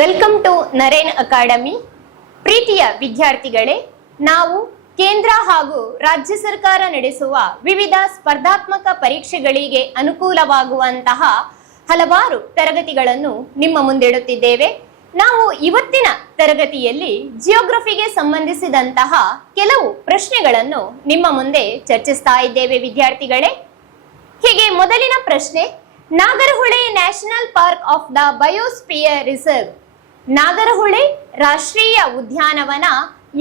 Welcome to Naren academy. ಪ್ರೀತಿಯ ವಿದ್ಯಾರ್ಥಿಗಳೇ, ನಾವು ಕೇಂದ್ರ ಹಾಗೂ ರಾಜ್ಯ ಸರ್ಕಾರ ನಡೆಸುವ ವಿವಿಧ ಸ್ಪರ್ಧಾತ್ಮಕ ಪರೀಕ್ಷೆಗಳಿಗೆ ಅನುಕೂಲವಾಗುವಂತಹ ಹಲವಾರು ತರಗತಿಗಳನ್ನು ನಿಮ್ಮ ಮುಂದಿಡುತ್ತಿದ್ದೇವೆ. ನಾವು ಇವತ್ತಿನ ತರಗತಿಯಲ್ಲಿ ಜಿಯೋಗ್ರಫಿಗೆ ಸಂಬಂಧಿಸಿದಂತಹ ಕೆಲವು ಪ್ರಶ್ನೆಗಳನ್ನು ನಿಮ್ಮ ಮುಂದೆ ಚರ್ಚಿಸ್ತಾ ಇದ್ದೇವೆ ವಿದ್ಯಾರ್ಥಿಗಳೇ. ಹೀಗೆ ಮೊದಲಿನ ಪ್ರಶ್ನೆ, Nagarhole national park of the biosphere reserve, Nagarhole ರಾಷ್ಟ್ರೀಯ ಉದ್ಯಾನವನ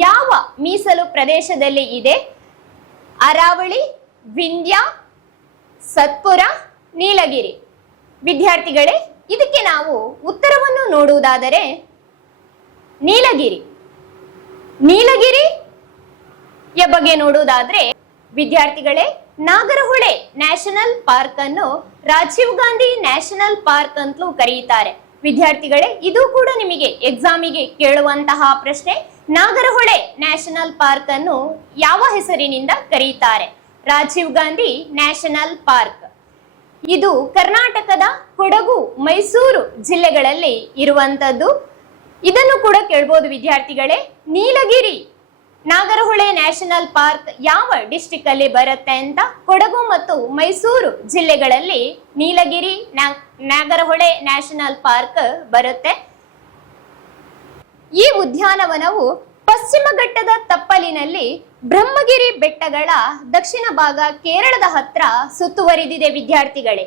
ಯಾವ ಮೀಸಲು ಪ್ರದೇಶದಲ್ಲಿ ಇದೆ? ಅರಾವಳಿ, ವಿಂಧ್ಯ, ಸತ್ಪುರ, ನೀಲಗಿರಿ. ವಿದ್ಯಾರ್ಥಿಗಳೇ, ಇದಕ್ಕೆ ನಾವು ಉತ್ತರವನ್ನು ನೋಡುವುದಾದರೆ ನೀಲಗಿರಿಯ ಬಗ್ಗೆ ನೋಡುವುದಾದ್ರೆ ವಿದ್ಯಾರ್ಥಿಗಳೇ, ನಾಗರಹೊಳೆ ನ್ಯಾಷನಲ್ ಪಾರ್ಕ್ ಅನ್ನು ರಾಜೀವ್ ಗಾಂಧಿ ನ್ಯಾಷನಲ್ ಪಾರ್ಕ್ ಅಂತಲೂ ಕರೆಯುತ್ತಾರೆ. ವಿದ್ಯಾರ್ಥಿಗಳೇ, ಇದು ಕೂಡ ನಿಮಗೆ ಎಕ್ಸಾಮಿಗೆ ಕೇಳುವಂತಹ ಪ್ರಶ್ನೆ. ನಾಗರಹೊಳೆ ನ್ಯಾಷನಲ್ ಪಾರ್ಕ್ ಅನ್ನು ಯಾವ ಹೆಸರಿನಿಂದ ಕರೆಯುತ್ತಾರೆ? Rajiv Gandhi national park. ಇದು ಕರ್ನಾಟಕದ ಕೊಡಗು, ಮೈಸೂರು ಜಿಲ್ಲೆಗಳಲ್ಲಿ ಇರುವಂತದ್ದು. ಇದನ್ನು ಕೂಡ ಕೇಳಬಹುದು ವಿದ್ಯಾರ್ಥಿಗಳೇ. ನೀಲಗಿರಿ ನಾಗರಹೊಳೆ ನ್ಯಾಷನಲ್ ಪಾರ್ಕ್ ಯಾವ ಡಿಸ್ಟ್ರಿಕ್ಟ್ ಅಲ್ಲಿ ಬರುತ್ತೆ ಅಂತ, ಕೊಡಗು ಮತ್ತು ಮೈಸೂರು ಜಿಲ್ಲೆಗಳಲ್ಲಿ ನೀಲಗಿರಿ ನಾಗರಹೊಳೆ ನ್ಯಾಷನಲ್ ಪಾರ್ಕ್ ಬರುತ್ತೆ. ಈ ಉದ್ಯಾನವನವು ಪಶ್ಚಿಮ ಘಟ್ಟದ ತಪ್ಪಲಿನಲ್ಲಿ ಬ್ರಹ್ಮಗಿರಿ ಬೆಟ್ಟಗಳ ದಕ್ಷಿಣ ಭಾಗ ಕೇರಳದ ಹತ್ರ ಸುತ್ತುವರಿದಿದೆ ವಿದ್ಯಾರ್ಥಿಗಳೇ.